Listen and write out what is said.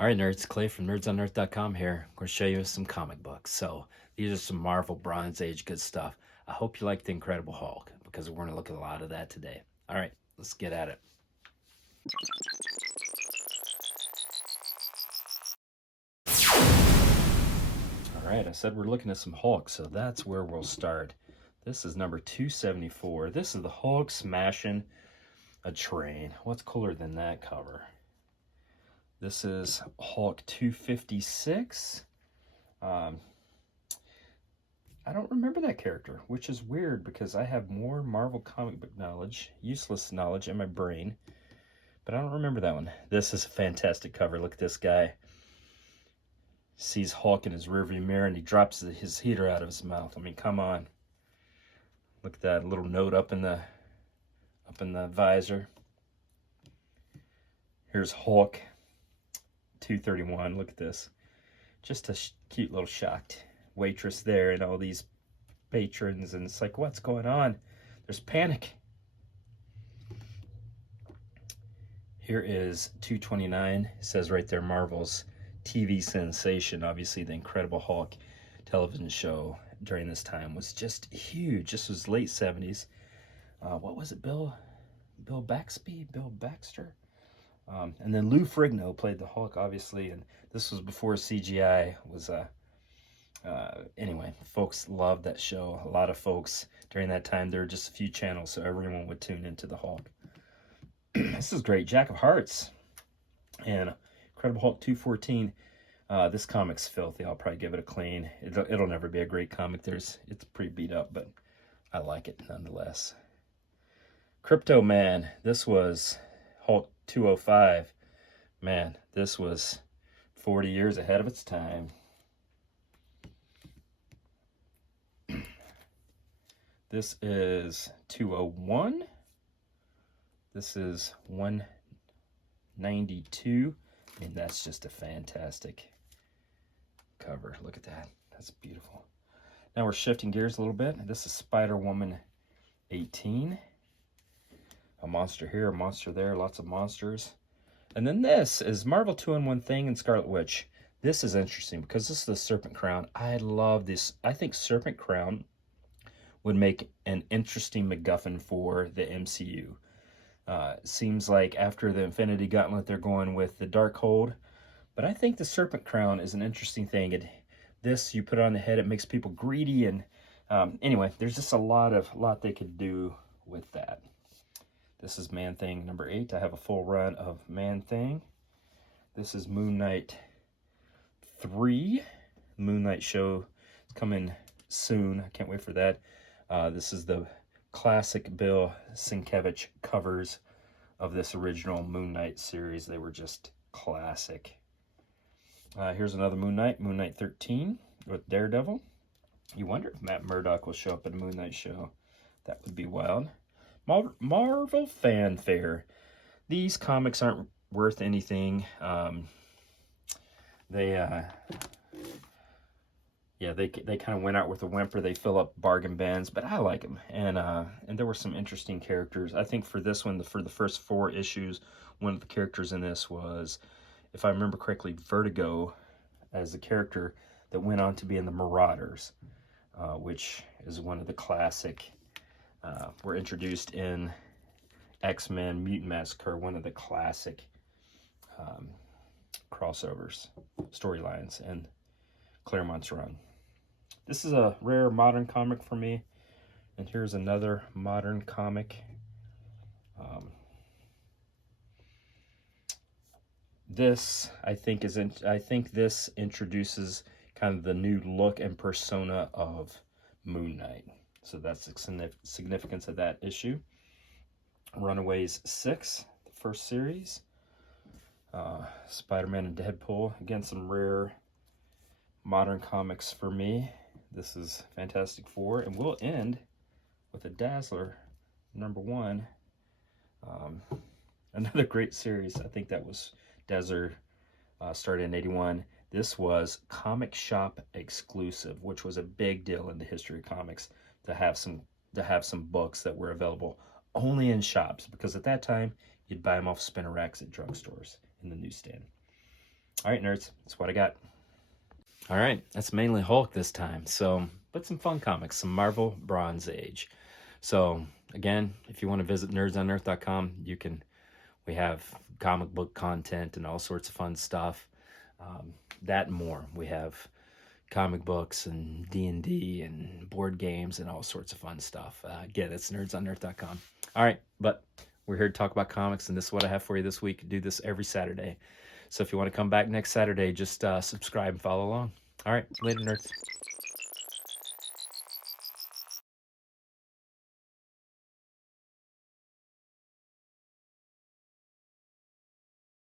All right, nerds, Clay from nerdsonearth.com here. I'm going to show you some comic books. So these are some Marvel Bronze Age good stuff. I hope you like the Incredible Hulk because we're going to look at a lot of that today. All right, let's get at it. All right, I said we're looking at some Hulk, so that's where we'll start. This is number 274. This is the Hulk smashing a train. What's cooler than that cover? This is Hulk 256. I don't remember that character, which is weird because I have more Marvel comic book knowledge, useless knowledge in my brain, but I don't remember that one. This is a fantastic cover. Look at this guy. Sees Hulk in his rearview mirror and he drops his heater out of his mouth. I mean, come on. Look at that little note up in the visor. Here's Hulk 231. Look at this. Just a cute little shocked waitress there and all these patrons, and it's like, what's going on? There's panic. Here is 229. It says right there, Marvel's TV sensation. Obviously, the Incredible Hulk television show during this time was just huge. This was late 70s. What was it, Bill Baxter? And then Lou Ferrigno played the Hulk, obviously, and this was before CGI was anyway, folks loved that show. A lot of folks during that time, there were just a few channels, so everyone would tune into the Hulk. This is great. Jack of Hearts and Incredible Hulk 214. This comic's filthy. I'll probably give it a clean. It'll never be a great comic. It's pretty beat up, but I like it nonetheless. Crypto Man. This was Hulk 205. Man, this was 40 years ahead of its time. This is 201. This is 192. And that's just a fantastic cover. Look at that. That's beautiful. Now we're shifting gears a little bit. This is Spider-Woman 18. A monster here, a monster there, lots of monsters. And then this is Marvel 2-in-1 Thing and Scarlet Witch. This is interesting because this is the Serpent Crown. I love this. I think Serpent Crown would make an interesting MacGuffin for the MCU. Seems like after the Infinity Gauntlet, they're going with the Darkhold. But I think the Serpent Crown is an interesting thing. This, you put it on the head, it makes people greedy. And anyway, there's just a lot they could do with that. This is Man-Thing number 8. I have a full run of Man-Thing. This is Moon Knight 3. Moon Knight show is coming soon. I can't wait for that. This is the classic Bill Sienkiewicz covers of this original Moon Knight series. They were just classic. Here's another Moon Knight 13 with Daredevil. You wonder if Matt Murdock will show up at a Moon Knight show. That would be wild. Marvel fanfare. These comics aren't worth anything. They kind of went out with a whimper. They fill up bargain bins, but I like them. And there were some interesting characters. I think for this one, for the first 4 issues, one of the characters in this was, if I remember correctly, Vertigo as the character that went on to be in the Marauders, which is one of the classic, were introduced in X-Men Mutant Massacre, one of the classic crossovers, storylines, and Claremont's run. This is a rare modern comic for me, and here's another modern comic. This I think this introduces kind of the new look and persona of Moon Knight. So that's the significance of that issue. Runaways 6, the first series. Spider-Man and Deadpool. Again, some rare modern comics for me. This is Fantastic Four, and we'll end with a Dazzler number 1. Another great series. I think that was Dazzler, started in 81. This was comic shop exclusive, which was a big deal in the history of comics to have some books that were available only in shops, because at that time you'd buy them off spinner racks at drugstores in the newsstand. All right, nerds, that's what I got. All right, that's mainly Hulk this time. So, but some fun comics, some Marvel Bronze Age. So, again, if you want to visit nerdsonearth.com, we have comic book content and all sorts of fun stuff. That and more. We have comic books and D&D and board games and all sorts of fun stuff. Again, it's nerdsonearth.com. All right, but we're here to talk about comics, and this is what I have for you this week. I do this every Saturday. So if you want to come back next Saturday, just subscribe and follow along. All right, later, nerds.